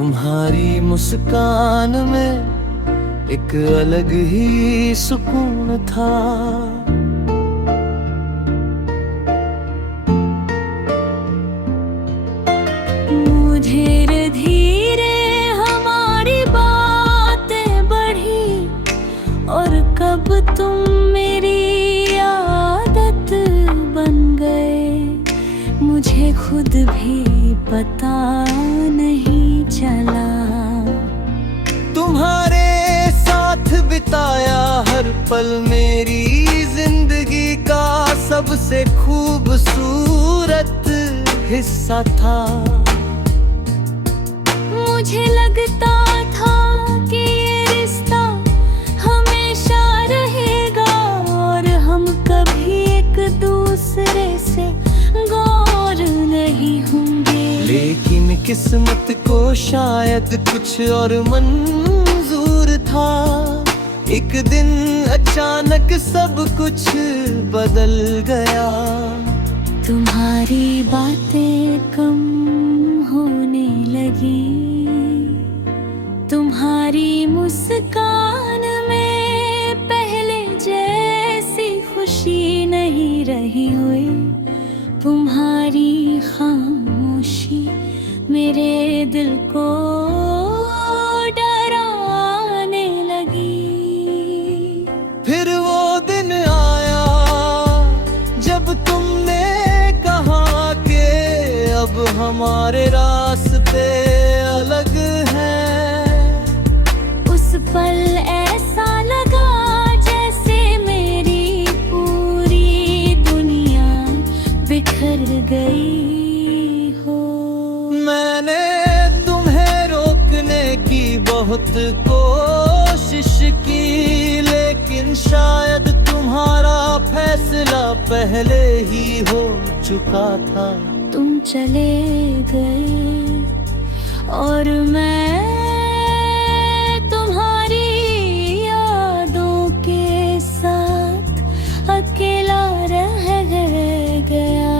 तुम्हारी मुस्कान में एक अलग ही सुकून था। धीरे धीरे हमारी बातें बढ़ी और कब तुम मेरी आदत बन गए, मुझे खुद भी पता नहीं चला। तुम्हारे साथ बिताया हर पल मेरी जिंदगी का सबसे खूबसूरत हिस्सा था। मुझे लगता था कि ये रिश्ता हमेशा रहेगा और हम कभी एक दूसरे से गौर नहीं होंगे। लेकिन किस्मत को शायद कुछ और मंजूर था। एक दिन अचानक सब कुछ बदल गया। तुम्हारी बातें कम होने लगी, तुम्हारी मुस्कान में पहले जैसी खुशी नहीं रही हुई, तुम्हारी खामोशी मेरे दिल को डराने लगी। फिर वो दिन आया जब तुमने कहा कि अब हमारे रास्ते अलग हैं। उस पल ऐसा लगा जैसे मेरी पूरी दुनिया बिखर गई हो। मैंने तुम्हें रोकने की बहुत कोशिश की, लेकिन शायद तुम्हारा फैसला पहले ही हो चुका था। तुम चले गए और मैं तुम्हारी यादों के साथ अकेला रह गया।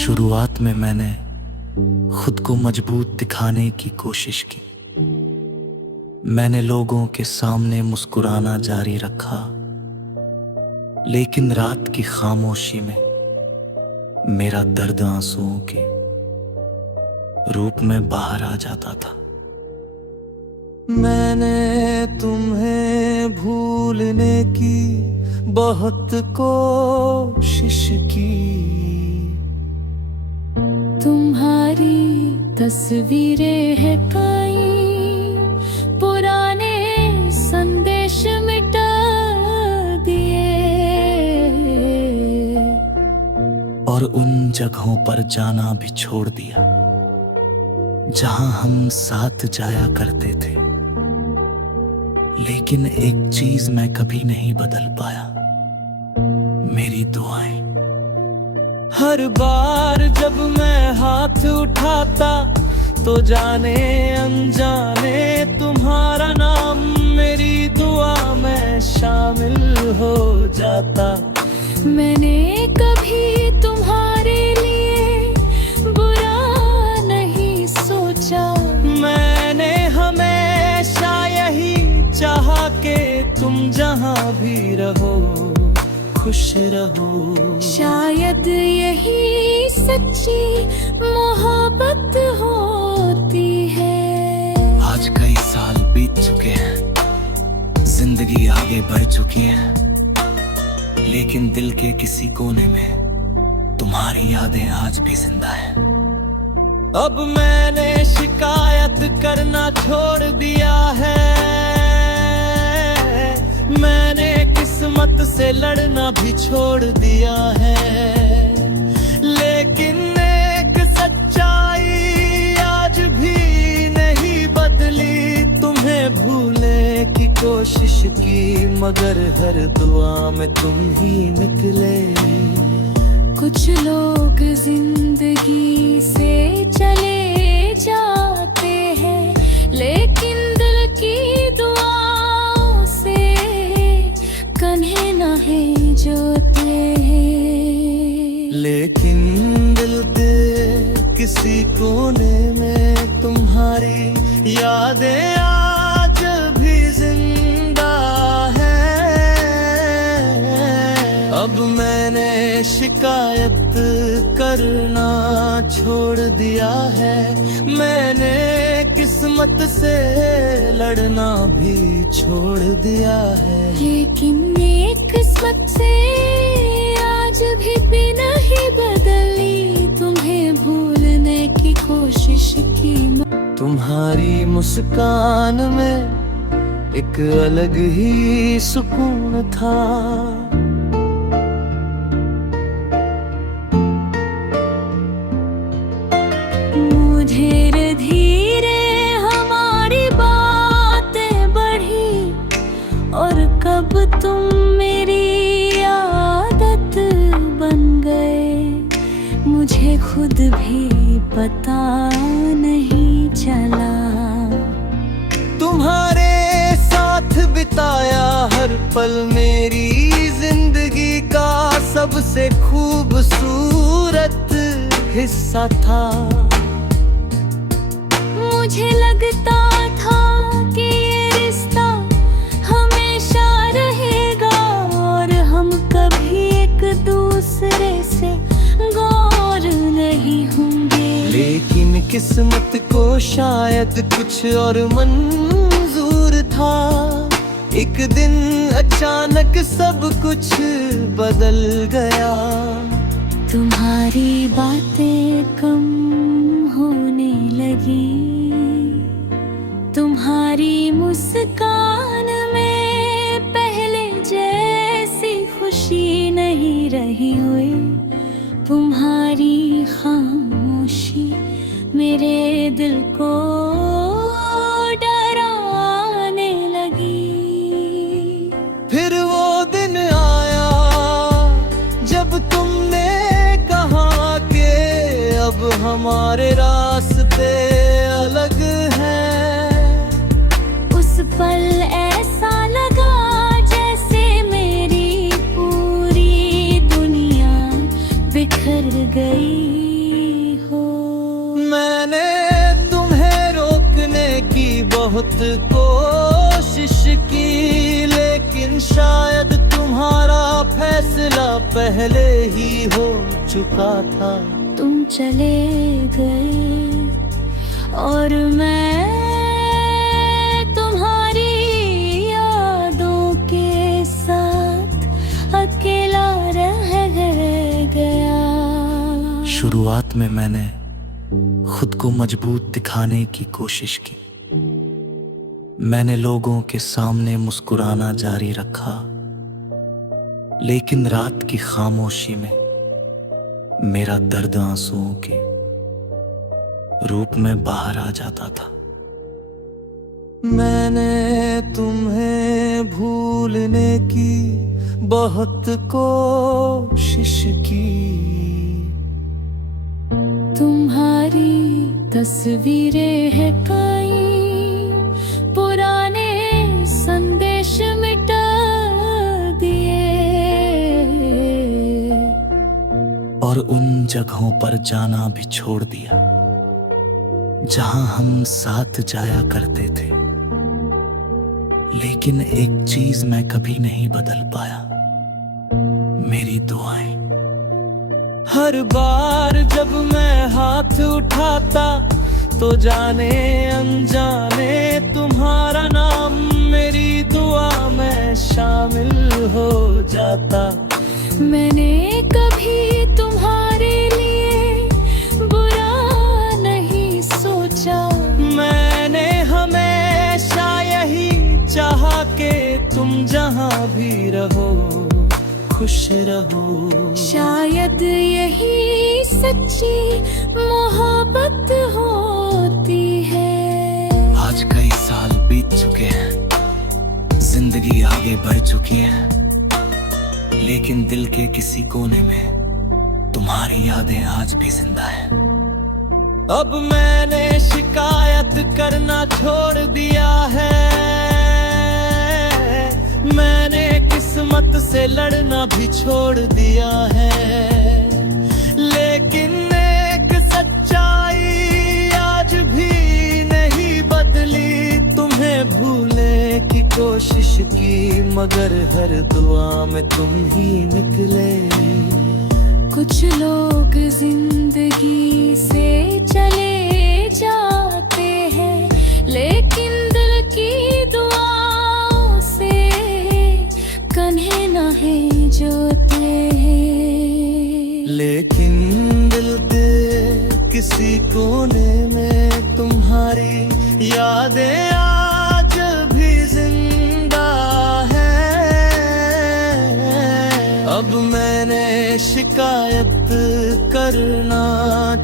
शुरुआत में मैंने खुद को मजबूत दिखाने की कोशिश की। मैंने लोगों के सामने मुस्कुराना जारी रखा, लेकिन रात की खामोशी में मेरा दर्द आंसुओं के रूप में बाहर आ जाता था। मैंने तुम्हें भूलने की बहुत कोशिश की। तुम्हारी तस्वीरें हैं कई पुराने संदेश मिटा दिए, और उन जगहों पर जाना भी छोड़ दिया जहां हम साथ जाया करते थे। लेकिन एक चीज मैं कभी नहीं बदल पाया, मेरी दुआएं। हर बार जब मैं हाथ उठाता तो जाने अनजाने तुम्हारा नाम मेरी दुआ में शामिल हो जाता। मैंने कभी तुम्हारे लिए बुरा नहीं सोचा। मैंने हमेशा यही चाहा कि तुम जहां भी रहो खुश रहो। शायद यही सच्ची मोहब्बत होती है। आज कई साल बीत चुके हैं, जिंदगी आगे बढ़ चुकी है, लेकिन दिल के किसी कोने में तुम्हारी यादें आज भी जिंदा है। अब मैंने शिकायत करना छोड़ दिया है। मैंने किस्मत से लड़ना भी छोड़ दिया है, लेकिन एक सच्चाई आज भी नहीं बदली। तुम्हें भूलने की कोशिश की, मगर हर दुआ में तुम ही निकले। कुछ लोग जिंदगी से चले जाते हैं, लेकिन दिल की दुआओं से कन्हे ना है जोते हैं। लेकिन दिल के किसी कोने में तुम्हारा तुम्हारी यादें आज भी जिंदा है। अब मैंने शिकायत करना छोड़ दिया है, मैंने किस्मत से लड़ना भी छोड़ दिया है। लेकिन ये किस्मत से आज भी नहीं बदली, तुम्हें भूलने की कोशिश की। तुम्हारी मुस्कान में एक अलग ही सुकून था। धीरे धीरे हमारी बातें बढ़ी, और कब तुम मेरी आदत बन गए, मुझे खुद भी पता नहीं चला। तुम्हारे साथ बिताया हर पल मेरी जिंदगी का सबसे खूबसूरत हिस्सा था। मुझे लगता था कि ये रिश्ता हमेशा रहेगा, और हम कभी एक दूसरे से गौर नहीं होंगे। लेकिन किस्मत को शायद कुछ और मंजूर था। एक दिन अचानक सब कुछ बदल गया। तुम्हारी बातें कम होने लगी, तुम्हारी मुस्कान में पहले जैसी खुशी नहीं रही हुई, तुम्हारी खामोशी मेरे दिल को डराने लगी। फिर वो दिन आया जब तुमने कहा कि अब हमारे रास्ते अलग हैं। उस पल ऐसा लगा जैसे मेरी पूरी दुनिया बिखर गई हो। मैंने तुम्हें रोकने की बहुत कोशिश की, लेकिन शायद तुम्हारा फैसला पहले ही हो चुका था। तुम चले गए और मैं तुम्हारी यादों के साथ अकेला रह गया। शुरुआत में मैंने खुद को मजबूत दिखाने की कोशिश की। मैंने लोगों के सामने मुस्कुराना जारी रखा, लेकिन रात की खामोशी में मेरा दर्द आंसुओं के रूप में बाहर आ जाता था। मैंने तुम्हें भूलने की बहुत कोशिश की। तुम्हारी तस्वीरें हैं कई पुराने संदेश मिटा दिए, और उन जगहों पर जाना भी छोड़ दिया जहां हम साथ जाया करते थे। लेकिन एक चीज मैं कभी नहीं बदल पाया, मेरी दुआएं। हर बार जब मैं हाथ उठाता तो जाने अनजाने तुम्हारा नाम मेरी दुआ में शामिल हो जाता। मैंने कभी तुम्हारे लिए बुरा नहीं सोचा। मैंने हमेशा यही चाहा कि तुम जहां भी रहो खुश रहो। शायद यही सच्ची मोहब्बत होती है। आज कई साल बीत चुके हैं, जिंदगी आगे बढ़ चुकी है, लेकिन दिल के किसी कोने में तुम्हारी यादें आज भी जिंदा है। अब मैंने शिकायत करना छोड़ दिया है, मैंने किस्मत से लड़ना भी छोड़ दिया है। लेकिन एक सच्चाई आज भी कोशिश की, मगर हर दुआ में तुम ही निकले। कुछ लोग जिंदगी से चले जाते हैं, लेकिन दिल की दुआओं से कन्हे नहीं जोते हैं। लेकिन दिल के किसी कोने में तुम्हारी यादें आज भी जिंदा है। अब मैंने शिकायत करना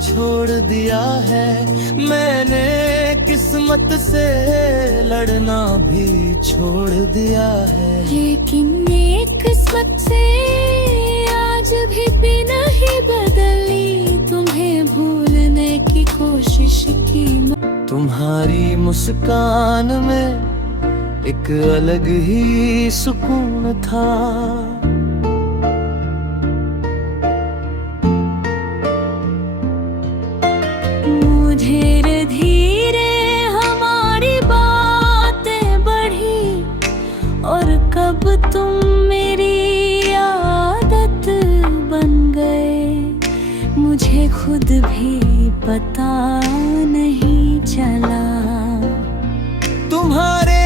छोड़ दिया है, मैंने किस्मत से लड़ना भी छोड़ दिया है। लेकिन ये किस्मत से आज भी नहीं बदली, तुम्हें भूलने की कोशिश की। तुम्हारी मुस्कान में एक अलग ही सुकून था। धीरे धीरे हमारी बातें बढ़ी, और कब तुम मेरी आदत बन गए, मुझे खुद भी पता नहीं चला। तुम्हारे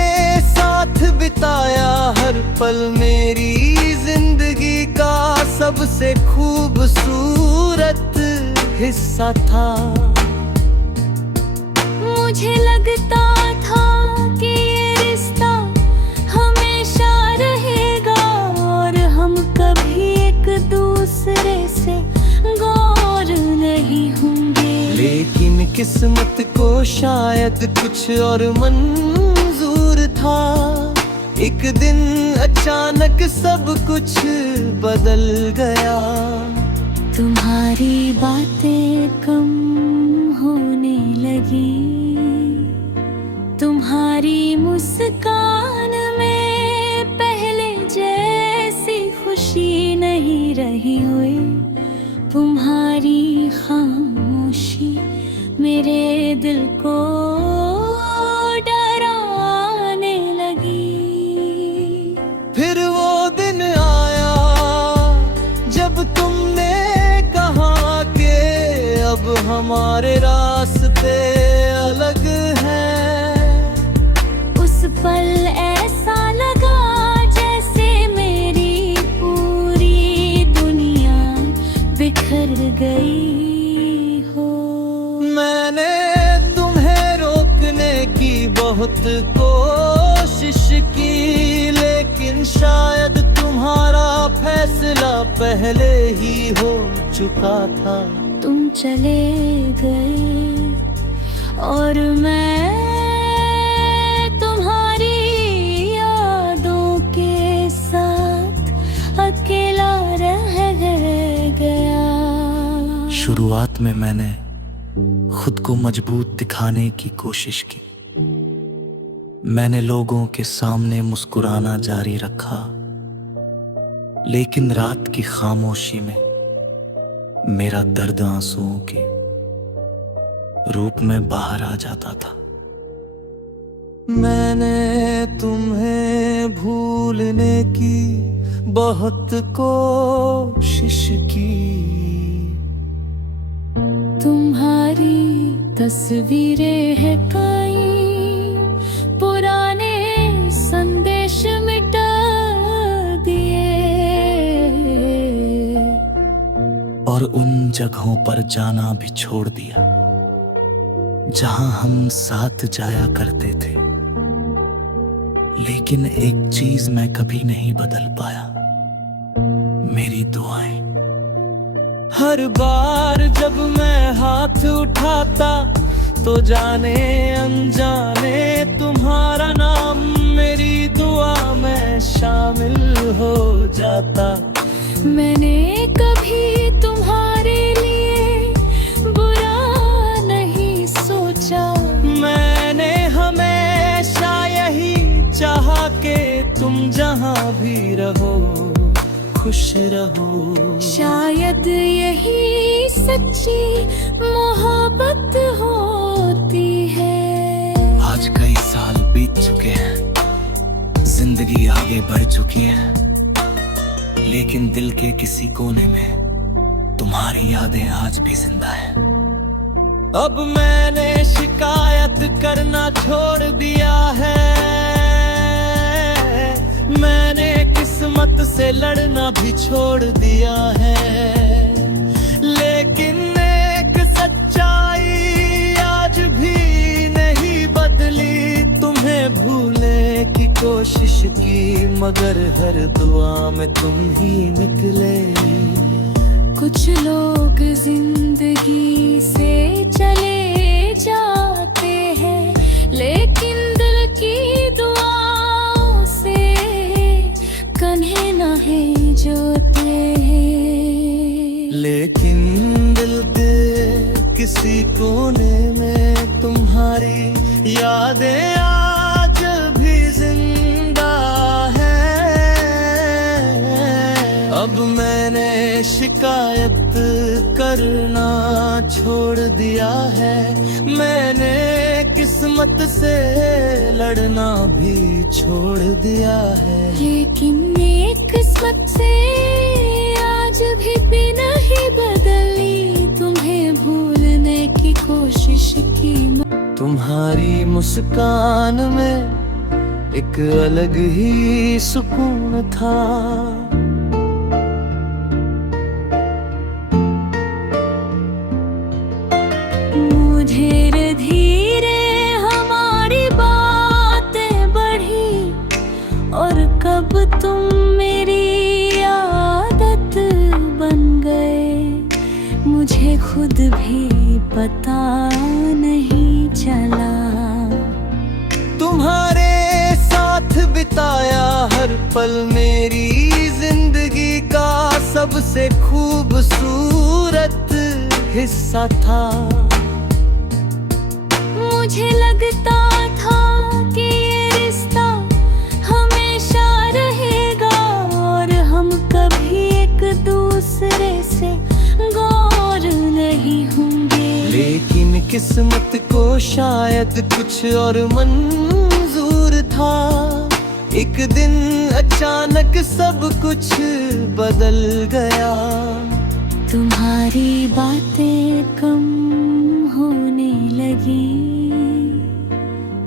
साथ बिताया हर पल मेरी जिंदगी का सबसे खूबसूरत हिस्सा था। मुझे लगता था कि ये रिश्ता हमेशा रहेगा, और हम कभी एक दूसरे से गौर नहीं होंगे। लेकिन किस्मत को शायद कुछ और मंजूर था। एक दिन अचानक सब कुछ बदल गया। तुम्हारी बातें कम होने लगी, तुम्हारी मुस्कान में पहले जैसी खुशी नहीं रही हुई, तुम्हारी खामोशी मेरे दिल को डराने लगी। फिर वो दिन आया जब तुमने कहा कि अब हमारे रास्ते अलग हैं। उस पल ऐसा लगा जैसे मेरी पूरी दुनिया बिखर गई हो। मैंने तुम्हें रोकने की बहुत कोशिश की, लेकिन शायद तुम्हारा फैसला पहले ही हो चुका था। तुम चले गए और मैं तुम्हारी यादों के साथ अकेला रह गया। शुरुआत में मैंने खुद को मजबूत दिखाने की कोशिश की। मैंने लोगों के सामने मुस्कुराना जारी रखा, लेकिन रात की खामोशी में मेरा दर्द आंसुओं के रूप में बाहर आ जाता था। मैंने तुम्हें भूलने की बहुत कोशिश की। तुम्हारी तस्वीरें हैं कई, पुराने संदेश मिटा दिए, और उन जगहों पर जाना भी छोड़ दिया जहां हम साथ जाया करते थे। लेकिन एक चीज मैं कभी नहीं बदल पाया, मेरी दुआएं। हर बार जब मैं हाथ उठाता तो जाने अनजाने तुम्हारा नाम मेरी दुआ में शामिल हो जाता। मैंने कभी तुम्हारे लिए बुरा नहीं सोचा। मैंने हमेशा यही चाहा कि तुम जहां भी रहो खुश रहो। शायद यही सच्ची मोहब्बत होती है। आज कई साल बीत चुके हैं, जिंदगी आगे बढ़ चुकी है, लेकिन दिल के किसी कोने में तुम्हारी यादें आज भी जिंदा है। अब मैंने शिकायत करना छोड़ दिया है, मैंने किस्मत से लड़ना भी छोड़ दिया है। लेकिन एक सच्चाई आज भी नहीं बदली, तुम्हें भूलने की कोशिश की, मगर हर दुआ में तुम ही निकले। कुछ लोग जिंदगी से चले जाते हैं, लेकिन दिल की दुआओं से कन्हे नहीं जोते हैं। लेकिन दिल के किसी कोने में तुम्हारी यादें आज भी जिंदा है। अब मैंने शिकायत करना छोड़ दिया है, मैंने किस्मत से लड़ना भी छोड़ दिया है। लेकिन एक किस्मत से आज भी नहीं बदली, तुम्हें भूलने की कोशिश की। तुम्हारी मुस्कान में एक अलग ही सुकून था। धीरे धीरे हमारी बातें बढ़ी, और कब तुम मेरी आदत बन गए, मुझे खुद भी पता नहीं चला। तुम्हारे साथ बिताया हर पल मेरी जिंदगी का सबसे खूबसूरत हिस्सा था। मुझे लगता था कि ये रिश्ता हमेशा रहेगा, और हम कभी एक दूसरे से गौर नहीं होंगे। लेकिन किस्मत को शायद कुछ और मंजूर था। एक दिन अचानक सब कुछ बदल गया। तुम्हारी बातें कम होने लगी,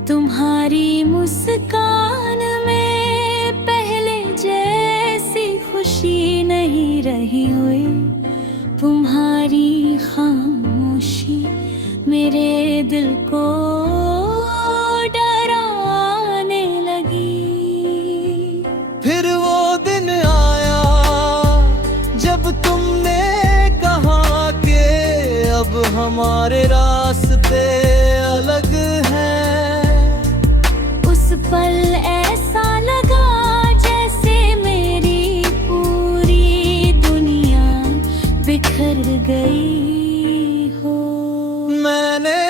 तुम्हारी मुस्कान में पहले जैसी खुशी नहीं रही हुई, तुम्हारी खामोशी मेरे दिल को डराने लगी। फिर वो दिन आया जब तुमने कहा कि अब हमारे रास्ते अलग हैं। उस पल ऐसा लगा जैसे मेरी पूरी दुनिया बिखर गई हो। मैंने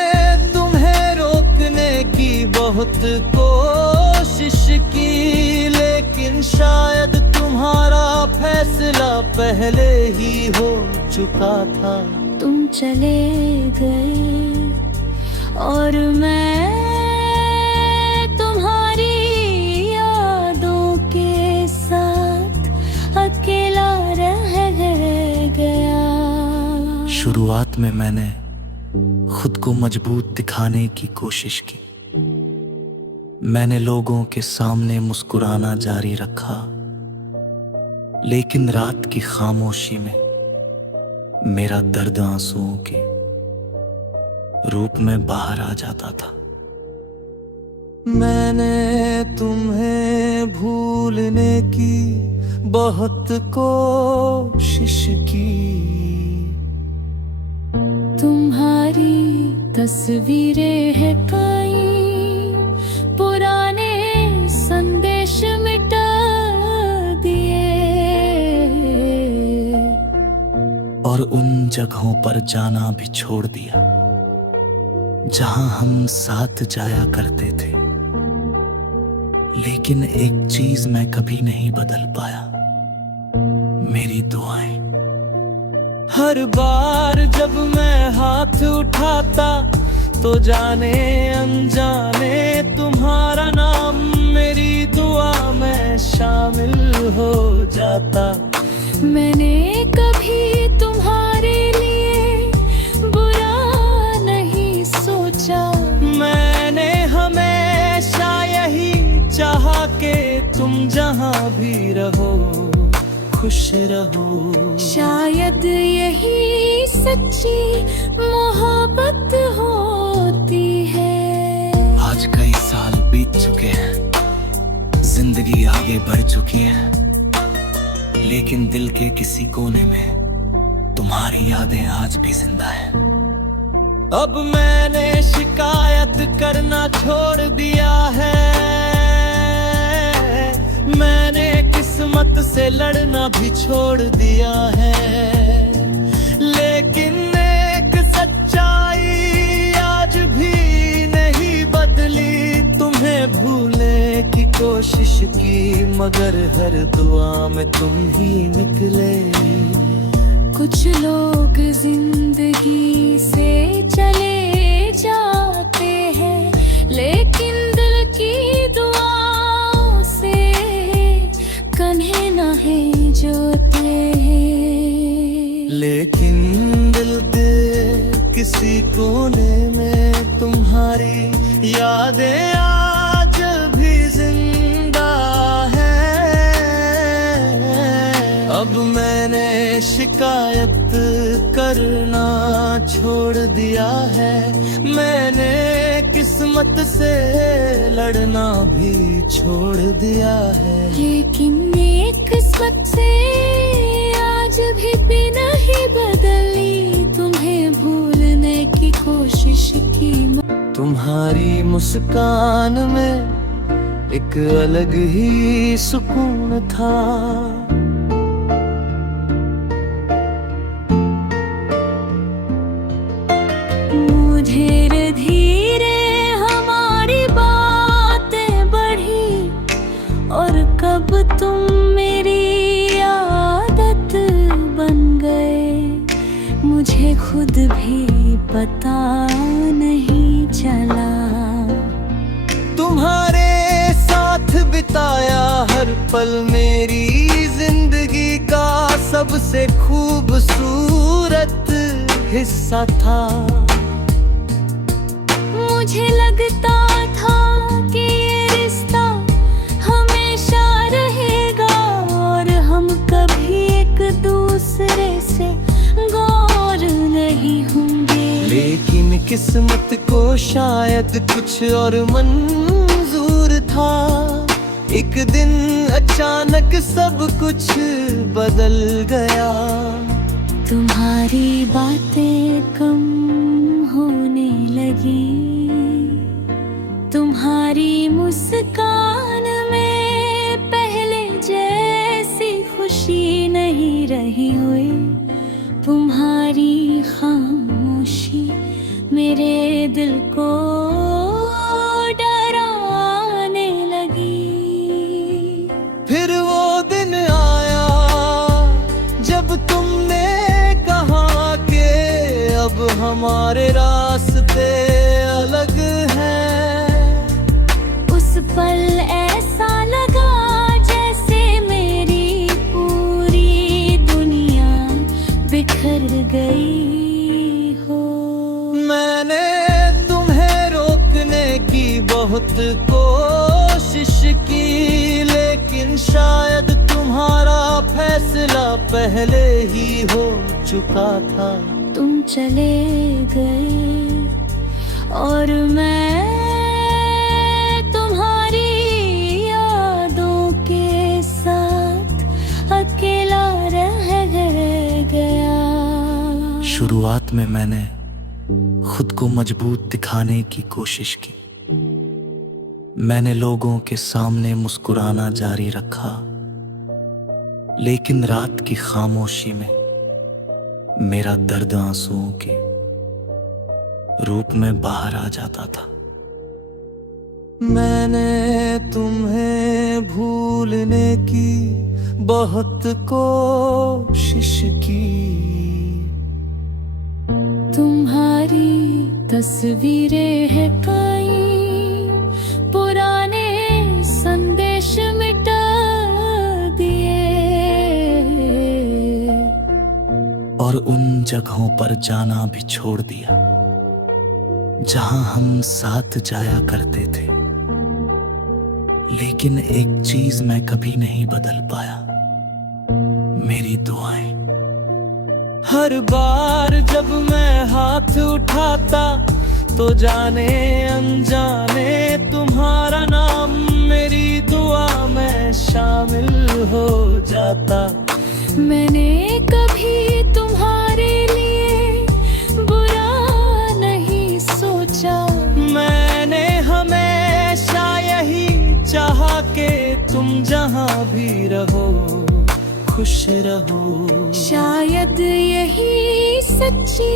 तुम्हें रोकने की बहुत कोशिश की, लेकिन शायद तुम्हारा फैसला पहले ही हो चुका था। तुम चले गए और मैं तुम्हारी यादों के साथ अकेला रह गया। शुरुआत में मैंने खुद को मजबूत दिखाने की कोशिश की, मैंने लोगों के सामने मुस्कुराना जारी रखा, लेकिन रात की खामोशी में मेरा दर्द आंसुओं के रूप में बाहर आ जाता था। मैंने तुम्हें भूलने की बहुत कोशिश की, तुम्हारी तस्वीरें हैं कई पुराने संदेश मिटा दिए, और उन जगहों पर जाना भी छोड़ दिया जहां हम साथ जाया करते थे। लेकिन एक चीज मैं कभी नहीं बदल पाया, मेरी दुआएं। हर बार जब मैं हाथ उठाता तो जाने अनजाने तुम्हारा नाम मेरी दुआ जाता। मैंने कभी तुम्हारे लिए बुरा नहीं सोचा। मैंने हमेशा यही चाहा कि तुम जहाँ भी रहो खुश रहो। शायद यही सच्ची मोहब्बत होती है। आज कई साल बीत चुके हैं, जिंदगी आगे बढ़ चुकी है, लेकिन दिल के किसी कोने में तुम्हारी यादें आज भी जिंदा है। अब मैंने शिकायत करना छोड़ दिया है। मैंने किस्मत से लड़ना भी छोड़ दिया है। लेकिन एक सच्चाई आज भी नहीं बदली। तुम्हें भूलने की कोशिश की, मगर हर दुआ में तुम ही निकले। कुछ लोग जिंदगी से चले जाते हैं, लेकिन दिल की दुआओं से कन्हे नाहे जोते हैं। लेकिन दिल के किसी कोने में तुम्हारी यादें आज भी जिंदा है। अब मैंने शिकायत करना छोड़ दिया है। मैंने किस्मत से लड़ना भी छोड़ दिया है। लेकिन ये किस्मत से आज भी नहीं बदली। तुम्हें भूलने की कोशिश की। तुम्हारी मुस्कान में एक अलग ही सुकून था। धीरे धीरे हमारी बातें बढ़ी, और कब तुम मेरी आदत बन गए, मुझे खुद भी पता नहीं चला। तुम्हारे साथ बिताया हर पल मेरी जिंदगी का सबसे खूबसूरत हिस्सा था। मुझे लगता था कि ये रिश्ता हमेशा रहेगा, और हम कभी एक दूसरे से गौर नहीं होंगे। लेकिन किस्मत को शायद कुछ और मंजूर था। एक दिन अचानक सब कुछ बदल गया। तुम्हारी बातें कम होने लगी। तुम्हारी मुस्कान में पहले जैसी खुशी नहीं रही हुई। तुम्हारी खामोशी मेरे दिल को डराने लगी। फिर वो दिन आया जब तुमने कहा कि अब हमारे रास्ते अलग हैं। उस पल ऐसा लगा जैसे मेरी पूरी दुनिया बिखर गई हो। मैंने तुम्हें रोकने की बहुत कोशिश की, लेकिन शायद तुम्हारा फैसला पहले ही हो चुका था। तुम चले गए और मैं तुम्हारी यादों के साथ अकेला रह गया। शुरुआत में मैंने खुद को मजबूत दिखाने की कोशिश की। मैंने लोगों के सामने मुस्कुराना जारी रखा, लेकिन रात की खामोशी में मेरा दर्द आंसुओं के रूप में बाहर आ जाता था। मैंने तुम्हें भूलने की बहुत कोशिश की। तुम्हारी तस्वीरें हैं कई, पुराने संदेश मिटा दिए। जगहों पर जाना भी छोड़ दिया जहां हम साथ जाया करते थे। लेकिन एक चीज मैं कभी नहीं बदल पाया, मेरी दुआएं। हर बार जब मैं हाथ उठाता तो जाने अनजाने तुम्हारा नाम मेरी दुआ में शामिल हो जाता। मैंने कभी तुम्हारे लिए बुरा नहीं सोचा, मैंने हमेशा यही चाहा कि तुम जहां भी रहो खुश रहो। शायद यही सच्ची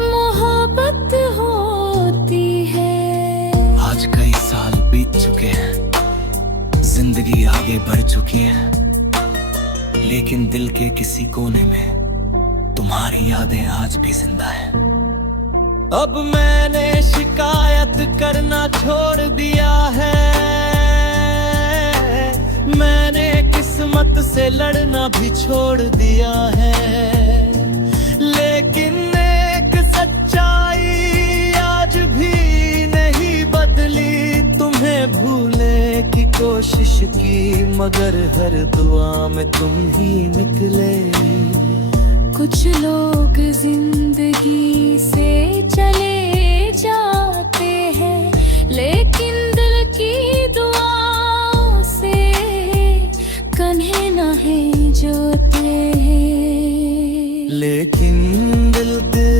मोहब्बत होती है। आज कई साल बीत चुके हैं, जिंदगी आगे बढ़ चुकी है, लेकिन दिल के किसी कोने में तुम्हारी यादें आज भी जिंदा है। अब मैंने शिकायत करना छोड़ दिया है, मैंने किस्मत से लड़ना भी छोड़ दिया है। लेकिन एक सच्चाई आज भी नहीं बदली, तुम्हें भूलने की कोशिश की मगर हर दुआ में तुम ही निकले। कुछ लोग जिंदगी से चले जाते हैं, लेकिन दिल की दुआओं से कन्हे नाहे जोते हैं। लेकिन दिल के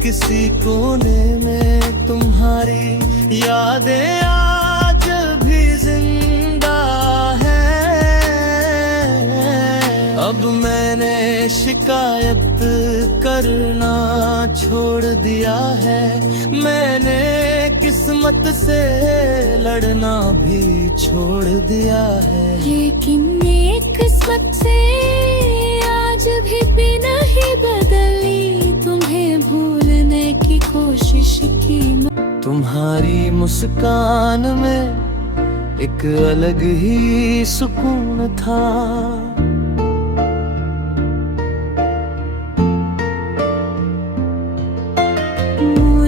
किसी कोने में तुम्हारी यादें आज भी जिंदा है। अब मैंने शिकायत करना छोड़ दिया है, मैंने किस्मत से लड़ना भी छोड़ दिया है। लेकिन एक किस्मत से आज भी नहीं बदली, तुम्हें भूलने की कोशिश की। तुम्हारी मुस्कान में एक अलग ही सुकून था।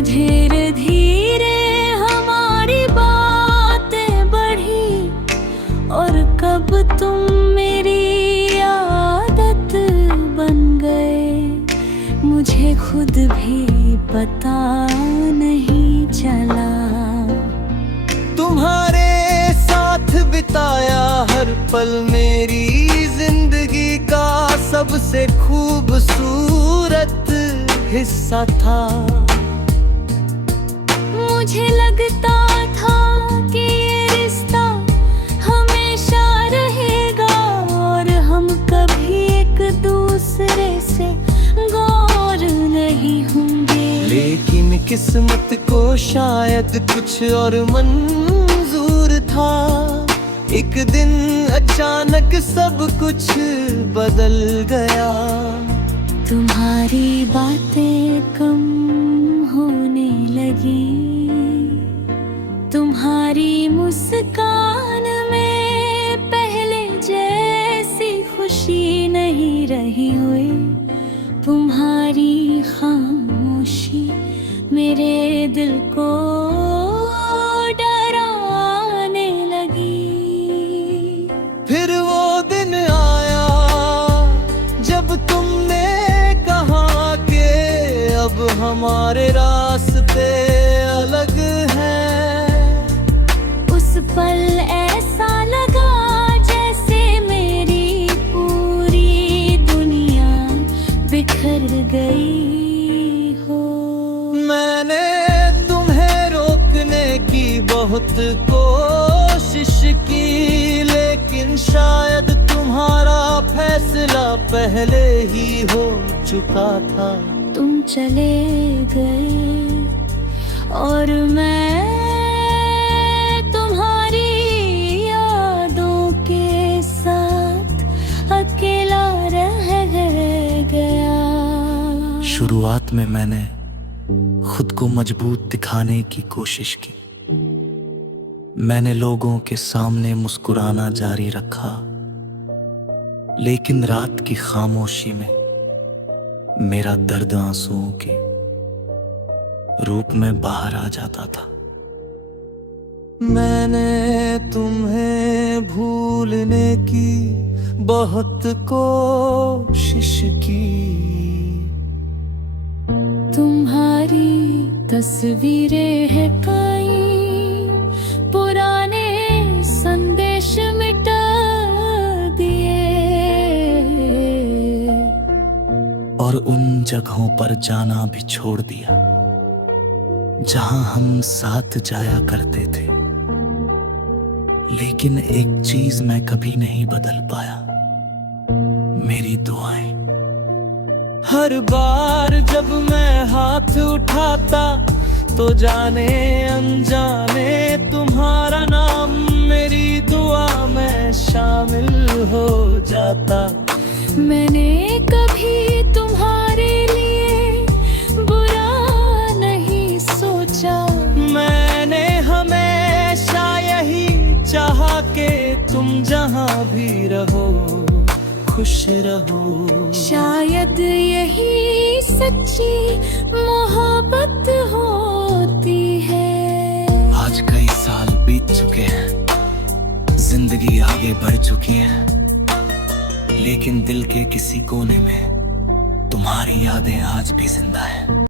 धीरे धीरे हमारी बातें बढ़ी और कब तुम मेरी आदत बन गए, मुझे खुद भी पता नहीं चला। तुम्हारे साथ बिताया हर पल मेरी जिंदगी का सबसे खूबसूरत हिस्सा था। मुझे लगता था कि ये रिश्ता हमेशा रहेगा और हम कभी एक दूसरे से गौर नहीं होंगे। लेकिन किस्मत को शायद कुछ और मंजूर था। एक दिन अचानक सब कुछ बदल गया। तुम्हारी बातें कम होने लगी, तुम्हारी मुस्कान में पहले जैसी खुशी नहीं रही हुई। तुम्हारी खामोशी मेरे दिल को डराने लगी। फिर वो दिन आया जब तुमने कहा कि अब हमारे रास्ते अलग हैं। उस पल ऐसा लगा जैसे मेरी पूरी दुनिया बिखर गई हो। मैंने तुम्हें रोकने की बहुत कोशिश की, लेकिन शायद तुम्हारा फैसला पहले ही हो चुका था। तुम चले गए और मैं तुम्हारी यादों के साथ अकेला रह गया। शुरुआत में मैंने खुद को मजबूत दिखाने की कोशिश की, मैंने लोगों के सामने मुस्कुराना जारी रखा, लेकिन रात की खामोशी में मेरा दर्द आंसुओं के रूप में बाहर आ जाता था। मैंने तुम्हें भूलने की बहुत कोशिश की, तुम्हारी तस्वीरें हैं कई, पुराने संदेश मिटा दिए, और उन जगहों पर जाना भी छोड़ दिया जहां हम साथ जाया करते थे। लेकिन एक चीज मैं कभी नहीं बदल पाया, मेरी दुआएं। हर बार जब मैं हाथ उठाता तो जाने अनजाने तुम्हारा नाम मेरी दुआ में शामिल हो जाता। मैंने कभी तुम्हारे लिए बुरा नहीं सोचा, मैंने हमेशा यही चाहा कि तुम जहां भी रहो खुश रहो। शायद यही सच्ची मोहब्बत होती है। आज कई साल बीत चुके हैं, जिंदगी आगे बढ़ चुकी है, लेकिन दिल के किसी कोने में तुम्हारी यादें आज भी जिंदा है।